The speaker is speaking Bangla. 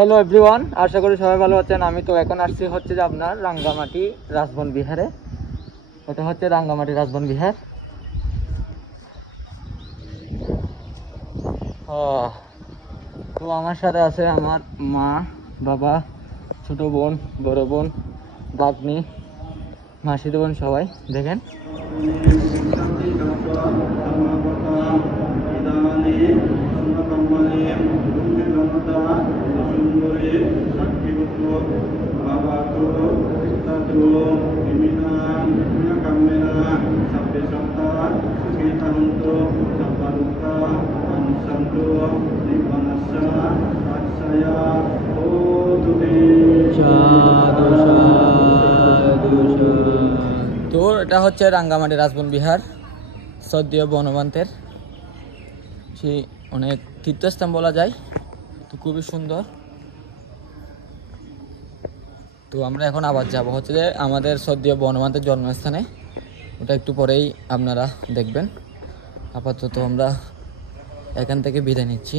হ্যালো এভরিওয়ান, আশা করি সবাই ভালো আছেন। আমি তো এখন আসছি হচ্ছে যে আপনার রাঙ্গামাটি রাজবন বিহারে। এটা হচ্ছে রাঙ্গামাটি রাজবন বিহার। তো আমার সাথে আছে আমার মা, বাবা, ছোট বোন, বড় বোন, ভাগ্নি, মাসির বোন, সবাই দেখেন। তো এটা হচ্ছে রাঙ্গামাটি রাজবন বিহার, সদ্য বনবান্তের সেই অনেক তীর্থস্থান বলা যায়। তো খুবই সুন্দর। তো আমরা এখন আবার যাব হচ্ছে যে আমাদের সদ্য বনবান্তের জন্মস্থানে। ওটা একটু পরেই আপনারা দেখবেন। আপাতত আমরা এখান থেকে বিদায় নিচ্ছি।